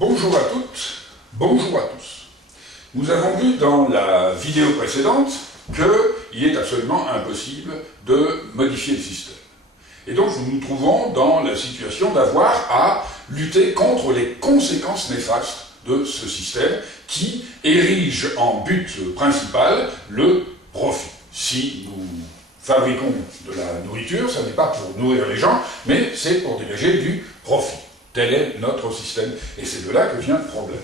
Bonjour à toutes, bonjour à tous. Nous avons vu dans la vidéo précédente qu'il est absolument impossible de modifier le système. Et donc nous nous trouvons dans la situation d'avoir à lutter contre les conséquences néfastes de ce système qui érige en but principal le profit. Si nous fabriquons de la nourriture, ce n'est pas pour nourrir les gens, mais c'est pour dégager du profit. Tel est notre système, et c'est de là que vient le problème.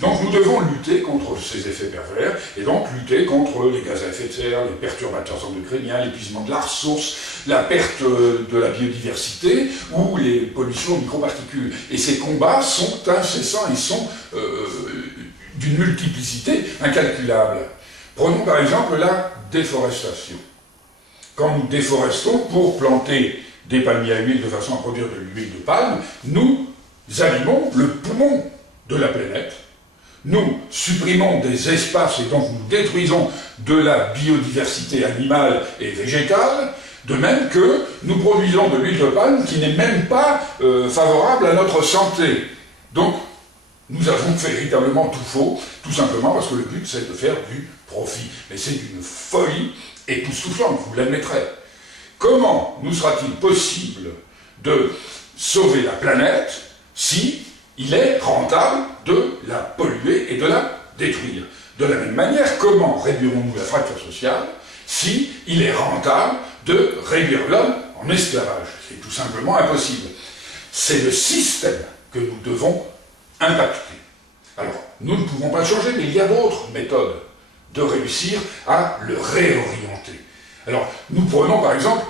Donc nous devons lutter contre ces effets pervers, et donc lutter contre les gaz à effet de serre, les perturbateurs endocriniens, l'épuisement de la ressource, la perte de la biodiversité, ou les pollutions aux microparticules. Et ces combats sont incessants, ils sont d'une multiplicité incalculable. Prenons par exemple la déforestation. Quand nous déforestons pour planter des palmiers à huile de façon à produire de l'huile de palme, nous abîmons le poumon de la planète, nous supprimons des espaces et donc nous détruisons de la biodiversité animale et végétale, de même que nous produisons de l'huile de palme qui n'est même pas favorable à notre santé. Donc, nous avons fait véritablement tout faux, tout simplement parce que le but c'est de faire du profit. Mais c'est d'une folie époustouflante, vous l'admettrez. Comment nous sera-t-il possible de sauver la planète si il est rentable de la polluer et de la détruire? De la même manière, comment réduirons-nous la fracture sociale si il est rentable de réduire l'homme en esclavage? C'est tout simplement impossible. C'est le système que nous devons impacter. Alors, nous ne pouvons pas le changer, mais il y a d'autres méthodes de réussir à le réorienter. Alors, nous prenons par exemple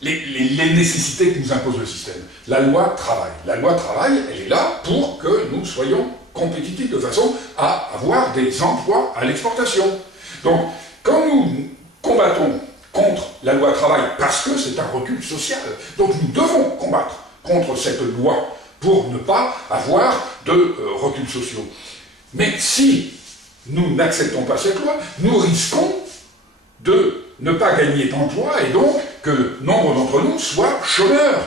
les nécessités que nous impose le système. La loi travail. La loi travail, elle est là pour que nous soyons compétitifs de façon à avoir des emplois à l'exportation. Donc, quand nous combattons contre la loi travail, parce que c'est un recul social, donc nous devons combattre contre cette loi pour ne pas avoir de reculs sociaux. Mais si nous n'acceptons pas cette loi, nous risquons de ne pas gagner d'emploi et donc que nombre d'entre nous soient chômeurs.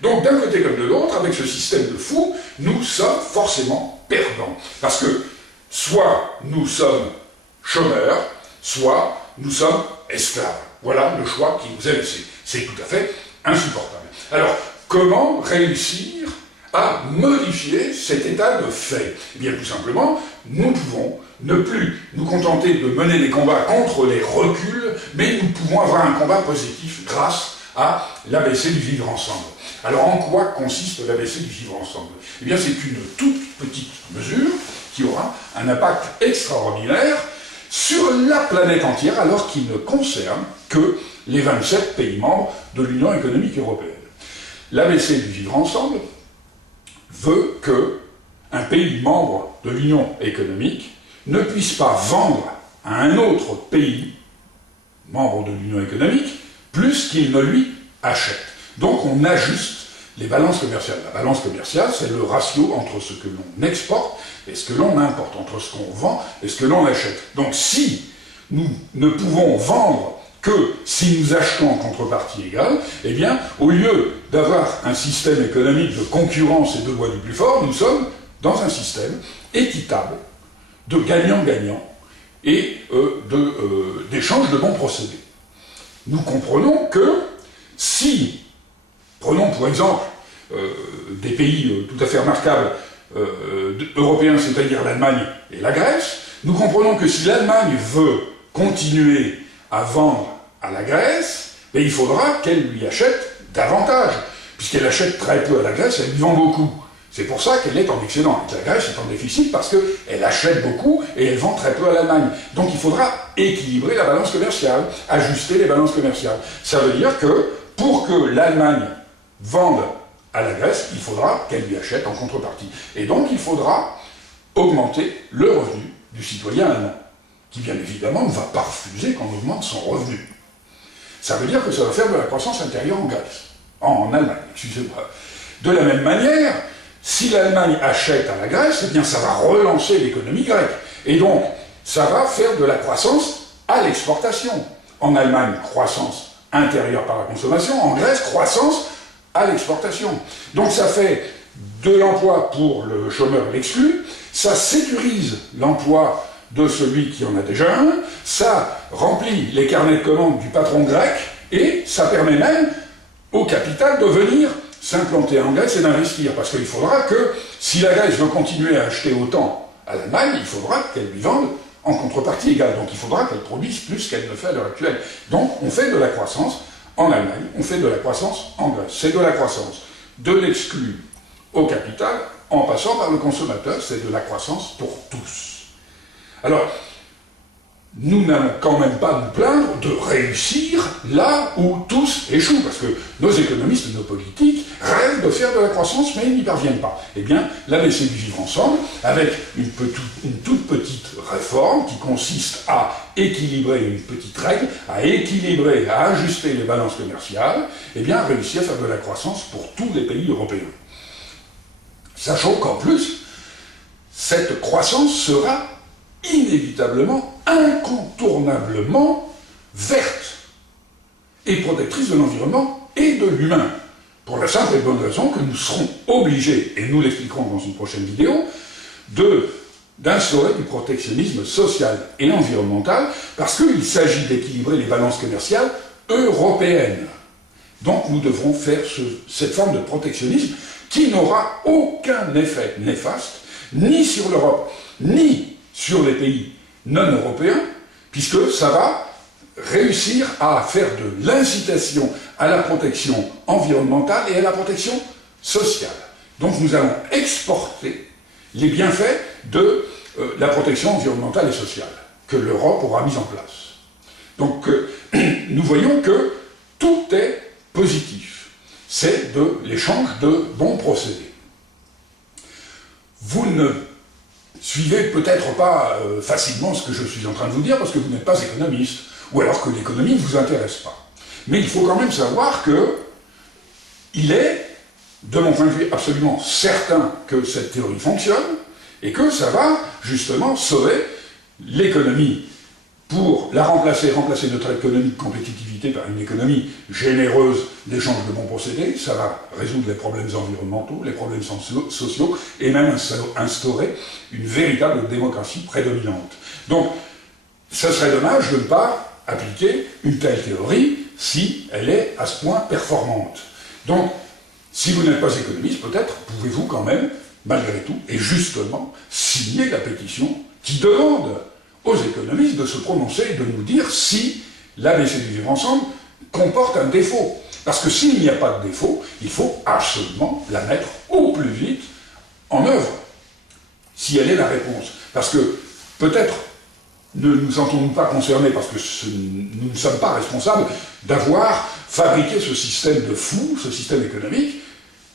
Donc d'un côté comme de l'autre, avec ce système de fou, nous sommes forcément perdants. Parce que soit nous sommes chômeurs, soit nous sommes esclaves. Voilà le choix qui nous est laissé. C'est tout à fait insupportable. Alors, comment réussir à modifier cet état de fait? Eh bien, tout simplement, nous pouvons ne plus nous contenter de mener des combats contre les reculs, mais nous pouvons avoir un combat positif grâce à l'ABC du vivre ensemble. Alors, en quoi consiste l'ABC du vivre ensemble? Eh bien, c'est une toute petite mesure qui aura un impact extraordinaire sur la planète entière, alors qu'il ne concerne que les 27 pays membres de l'Union économique européenne. L'ABC du vivre ensemble veut qu'un pays membre de l'Union économique ne puisse pas vendre à un autre pays membre de l'Union économique plus qu'il ne lui achète. Donc on ajuste les balances commerciales. La balance commerciale, c'est le ratio entre ce que l'on exporte et ce que l'on importe, entre ce qu'on vend et ce que l'on achète. Donc si nous ne pouvons vendre que si nous achetons en contrepartie égale, eh bien, au lieu d'avoir un système économique de concurrence et de loi du plus fort, nous sommes dans un système équitable, de gagnant-gagnant et d'échange de bons procédés. Nous comprenons que si, prenons pour exemple des pays tout à fait remarquables européens, c'est-à-dire l'Allemagne et la Grèce, nous comprenons que si l'Allemagne veut continuer à vendre à la Grèce, il faudra qu'elle lui achète davantage, puisqu'elle achète très peu à la Grèce, elle lui vend beaucoup. C'est pour ça qu'elle est en excédent, et que la Grèce est en déficit, parce qu'elle achète beaucoup et elle vend très peu à l'Allemagne. Donc il faudra équilibrer la balance commerciale, ajuster les balances commerciales. Ça veut dire que pour que l'Allemagne vende à la Grèce, il faudra qu'elle lui achète en contrepartie. Et donc il faudra augmenter le revenu du citoyen allemand, qui bien évidemment ne va pas refuser qu'on augmente son revenu. Ça veut dire que ça va faire de la croissance intérieure en Allemagne, excusez-moi. De la même manière, si l'Allemagne achète à la Grèce, eh bien ça va relancer l'économie grecque. Et donc, ça va faire de la croissance à l'exportation. En Allemagne, croissance intérieure par la consommation, en Grèce, croissance à l'exportation. Donc ça fait de l'emploi pour le chômeur et l'exclu, ça sécurise l'emploi de celui qui en a déjà un, ça remplit les carnets de commandes du patron grec, et ça permet même au capital de venir s'implanter en Grèce et d'investir. Parce qu'il faudra que, si la Grèce veut continuer à acheter autant à l'Allemagne, il faudra qu'elle lui vende en contrepartie égale. Donc il faudra qu'elle produise plus qu'elle ne fait à l'heure actuelle. Donc on fait de la croissance en Allemagne, on fait de la croissance en Grèce. C'est de la croissance de l'exclu au capital, en passant par le consommateur, c'est de la croissance pour tous. Alors, nous n'allons quand même pas nous plaindre de réussir là où tous échouent, parce que nos économistes et nos politiques rêvent de faire de la croissance, mais ils n'y parviennent pas. Eh bien, l'ABC du vivre ensemble, avec une toute petite réforme qui consiste à équilibrer une petite règle, à équilibrer, à ajuster les balances commerciales, eh bien, réussit à faire de la croissance pour tous les pays européens. Sachant qu'en plus, cette croissance sera inévitablement, incontournablement verte et protectrice de l'environnement et de l'humain. Pour la simple et bonne raison que nous serons obligés, et nous l'expliquerons dans une prochaine vidéo, d'instaurer du protectionnisme social et environnemental, parce qu'il s'agit d'équilibrer les balances commerciales européennes. Donc nous devrons faire cette forme de protectionnisme qui n'aura aucun effet néfaste, ni sur l'Europe, ni sur les pays non européens, puisque ça va réussir à faire de l'incitation à la protection environnementale et à la protection sociale. Donc nous allons exporter les bienfaits de la protection environnementale et sociale que l'Europe aura mis en place. Donc nous voyons que tout est positif. C'est de l'échange de bons procédés. Vous ne suivez peut-être pas facilement ce que je suis en train de vous dire parce que vous n'êtes pas économiste, ou alors que l'économie ne vous intéresse pas. Mais il faut quand même savoir que il est, de mon point de vue, absolument certain que cette théorie fonctionne et que ça va justement sauver l'économie pour la remplacer notre économie de compétitivité par une économie généreuse d'échange de bons procédés. Ça va résoudre les problèmes environnementaux, les problèmes sociaux, et même instaurer une véritable démocratie prédominante. Donc, ce serait dommage de ne pas appliquer une telle théorie si elle est à ce point performante. Donc, si vous n'êtes pas économiste, peut-être pouvez-vous quand même, malgré tout, et justement, signer la pétition qui demande aux économistes de se prononcer et de nous dire si l'ABC du vivre ensemble comporte un défaut. Parce que s'il n'y a pas de défaut, il faut absolument la mettre au plus vite en œuvre, si elle est la réponse. Parce que peut-être ne nous sentons-nous pas concernés, parce que nous ne sommes pas responsables d'avoir fabriqué ce système de fou, ce système économique,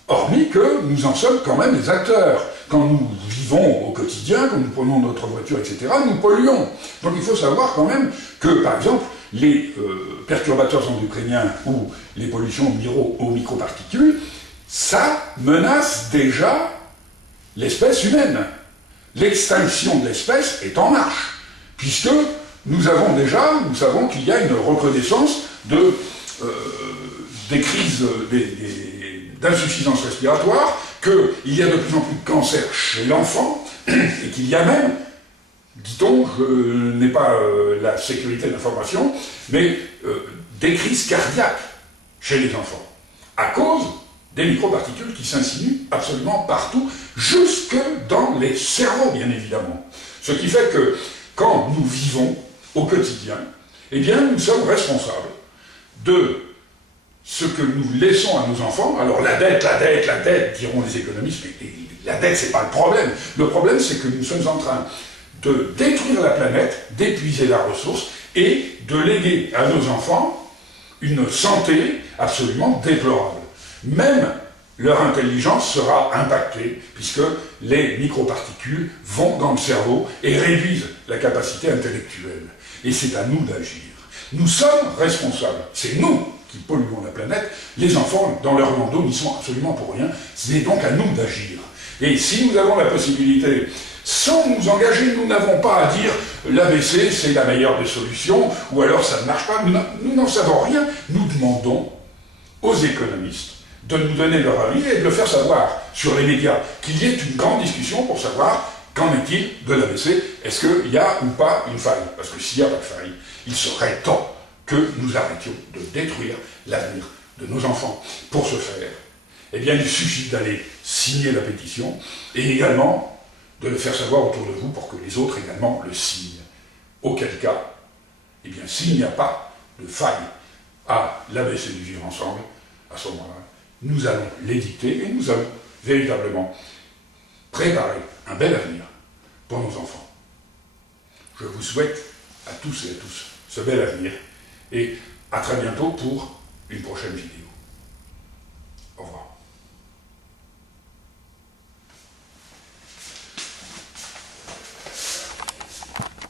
hormis que nous en sommes quand même les acteurs. Quand nous vivons au quotidien, quand nous prenons notre voiture, etc., nous polluons. Donc il faut savoir quand même que, par exemple, les perturbateurs endocriniens ou les pollutions aux microparticules, ça menace déjà l'espèce humaine. L'extinction de l'espèce est en marche, puisque nous savons qu'il y a une recrudescence des crises d'insuffisance respiratoire, qu'il y a de plus en plus de cancers chez l'enfant, et qu'il y a même, dit-on, je n'ai pas la sécurité d'information, mais des crises cardiaques chez les enfants, à cause des microparticules qui s'insinuent absolument partout, jusque dans les cerveaux, bien évidemment. Ce qui fait que, quand nous vivons au quotidien, eh bien, nous sommes responsables de ce que nous laissons à nos enfants. Alors la dette, diront les économistes, mais la dette, c'est pas le problème. Le problème, c'est que nous sommes en train de détruire la planète, d'épuiser la ressource, et de léguer à nos enfants une santé absolument déplorable. Même leur intelligence sera impactée, puisque les microparticules vont dans le cerveau et réduisent la capacité intellectuelle. Et c'est à nous d'agir. Nous sommes responsables. C'est nous qui polluons la planète. Les enfants, dans leur landau, n'y sont absolument pour rien. C'est donc à nous d'agir. Et si nous avons la possibilité, sans nous engager, nous n'avons pas à dire l'ABC, c'est la meilleure des solutions, ou alors ça ne marche pas. Nous n'en savons rien. Nous demandons aux économistes de nous donner leur avis et de le faire savoir sur les médias, qu'il y ait une grande discussion pour savoir qu'en est-il de l'ABC, est-ce qu'il y a ou pas une faille? Parce que s'il n'y a pas de faille, il serait temps que nous arrêtions de détruire l'avenir de nos enfants. Pour ce faire, eh bien, il suffit d'aller signer la pétition et également de le faire savoir autour de vous pour que les autres également le signent. Auquel cas, eh bien, s'il n'y a pas de faille à l'ABC du vivre ensemble, à ce moment-là, nous allons l'éditer et nous allons véritablement préparer un bel avenir pour nos enfants. Je vous souhaite à tous et à tous ce bel avenir et à très bientôt pour une prochaine vidéo.